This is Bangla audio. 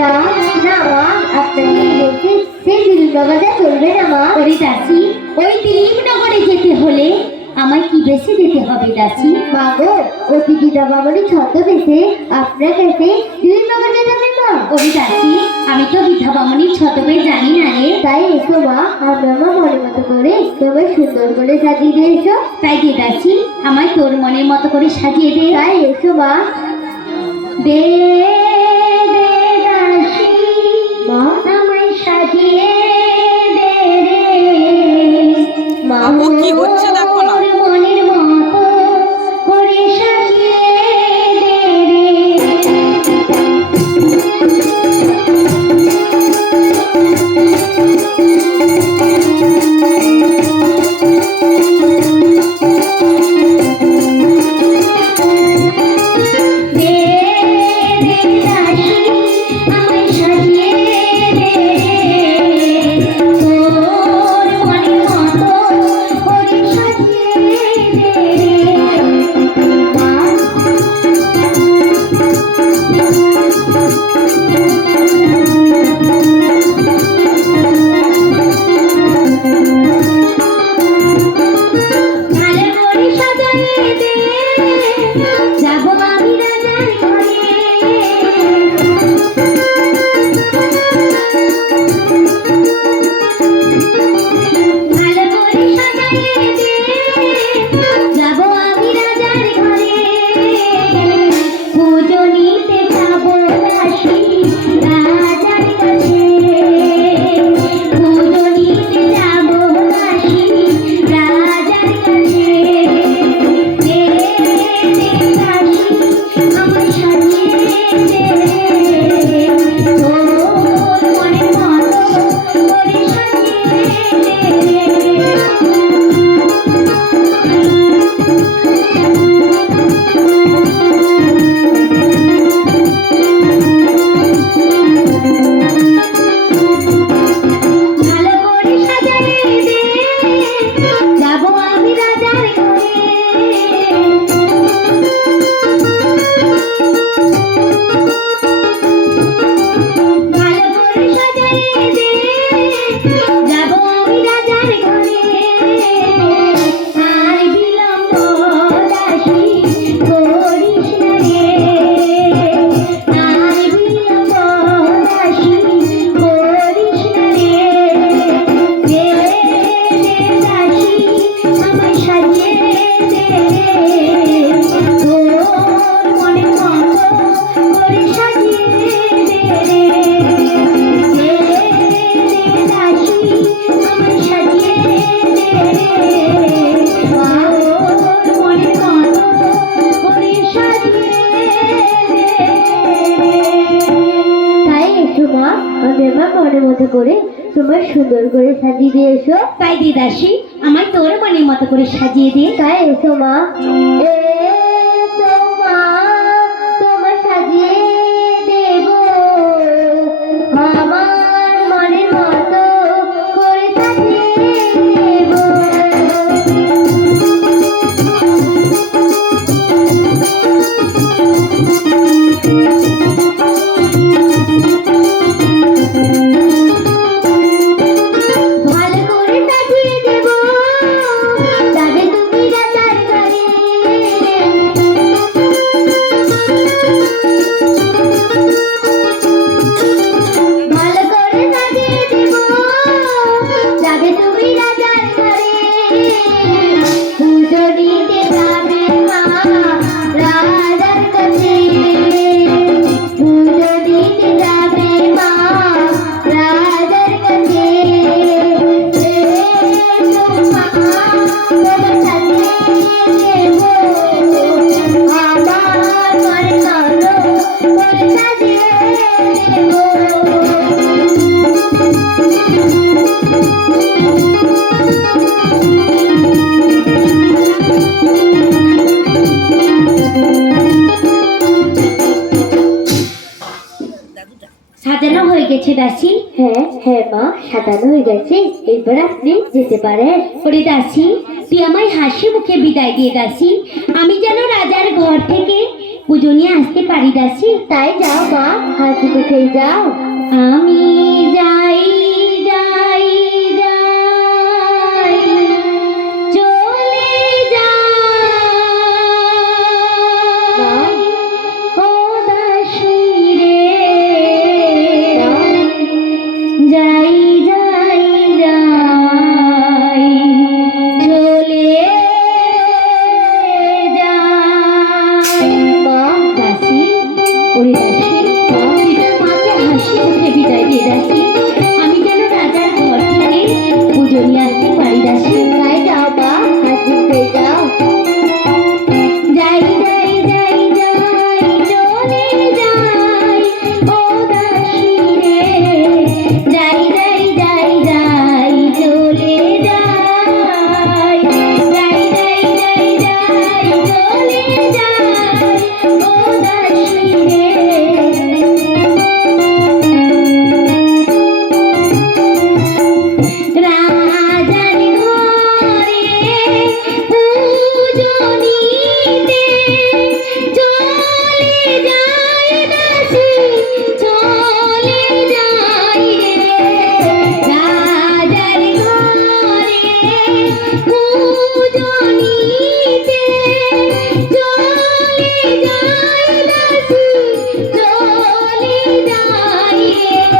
না না মা, আপনাকে রেখে সেই দিলীপনগরে চলবে না মা। ওরে দাসী, ওই দিলীপনগরে যেতে হলে আমায় কি বেশি দিতে হবে দাসী? মা গো, অতি বিধা বামনি ছদ্মবেশে আপনার কাছে দিলীপনগরে যাবেন মা। ওরে দাসী, আমি তো বিধা বামনির ছদ্মবেশ জানি না রে। তাই এসো মা, আমরা মা মনের মতো করে তোমায় সুন্দর করে সাজিয়ে দিয়ে এসো। তাই দে দাসী, আমায় তোর মনের মতো করে সাজিয়ে দে। তাই এসো মা। দে দে দাসী, মা আমায় সাজিয়ে দে রে। মা বাবু, কি হচ্ছে দেখো না। তোর মনের মতো করে সাজিয়ে দে রে। দে দে দাসী, আমায় সাজিয়ে দে রে। তোর মনের মতো করে সাজিয়ে দে রে। মা ভালো করে সাজিয়ে দে, যাবো আমি রাজার ঘরে। ভালো করে সাজিয়ে দে, যাবো আমি রাজার ঘরে। পুজো নিতে যাবো দাসী রাজার কাছে। পুজো নিতে যাবো দাসী রাজার কাছে। দে দে দাসী, আমায় সাজিয়ে দে রে। তোর মনের মতো করে সাজিয়ে দে রে। ভালো করে সাজিয়ে দে, যাবো আমি রাজার ঘরে। ভালো করে সাজিয়ে দে, যাবো আমি রাজার ঘরে। আর বিলম্ব দাসী করিস না রে। আর বিলম্ব দাসী করিস না রে। দে দে দাসী, আমায় সাজিয়ে দে রে। তোর মনের মতো করে সাজিয়ে দে রে। দে দে দাসী, আমায় সাজিয়ে দে রে। তোর মনের মতো করে সাজিয়ে দে রে। তাই এসো মা, আমি আমার মনের মতো করে তোমার সুন্দর করে সাজিয়ে দিয়ে এসো। তাই দে দাসী, আমায় তোর মনের মতো করে সাজিয়ে দে। তাই এসো মা। এসো মা, তোমার সাজিয়ে দেব আমার মনের মতো করে সাজিয়ে দেব। ভালো করে সাজিয়ে দেব, যাবে তুমি রাজার ঘরে। ভালো করে সাজিয়ে দেব, যাবে তুমি রাজার ঘরে। পুজো নিতে যাবে মা রাজার কাছে। পুজো নিতে যাবে মা রাজার কাছে। এসো মা, তোমার সাজিয়ে দেব আমার মনের মতো করে সাজিয়ে দেব। সাজানো হয়ে গেছে দাসী। হ্যাঁ হ্যাঁ মা, সাজানো হয়ে গেছে, এবার আপনি যেতে পারেন। ওরে দাসী, তুই আমায় হাসি মুখে বিদায় দিয়ে দাসী। আমি যেন রাজার ঘর থেকে পুজো নিয়ে আসতে পারি দাসী? তাই যাও মা, হাসি মুখে যাও। আমি যাই যাই যাই চলে যাই ও দাসী রে, যাই যাই যাই চলে যাই। মা, দাসী, ওরে দাসী, তুই তোর মাকে হাসি মুখে বিদায় দিয়ে দাসী। আমি যেন রাজার ঘর থেকে পুজো নিয়ে আসতে পারি দাসী। তাই যাও মা, হাসি মুখে যাও। যাই যাই যাই যাই চলে যাই ও দাসী রে, যাই যাই যাই যাই চলে যাই, যাই যাই যাই যাই চলে যাই ও দাসী রে। রাজার ঘরে পুজো নিতে চলে যাই দাসী, চলে যাই রে। রাজার ঘরে পুজো নিতে চলে যাই দাসী, চলে যাই রে।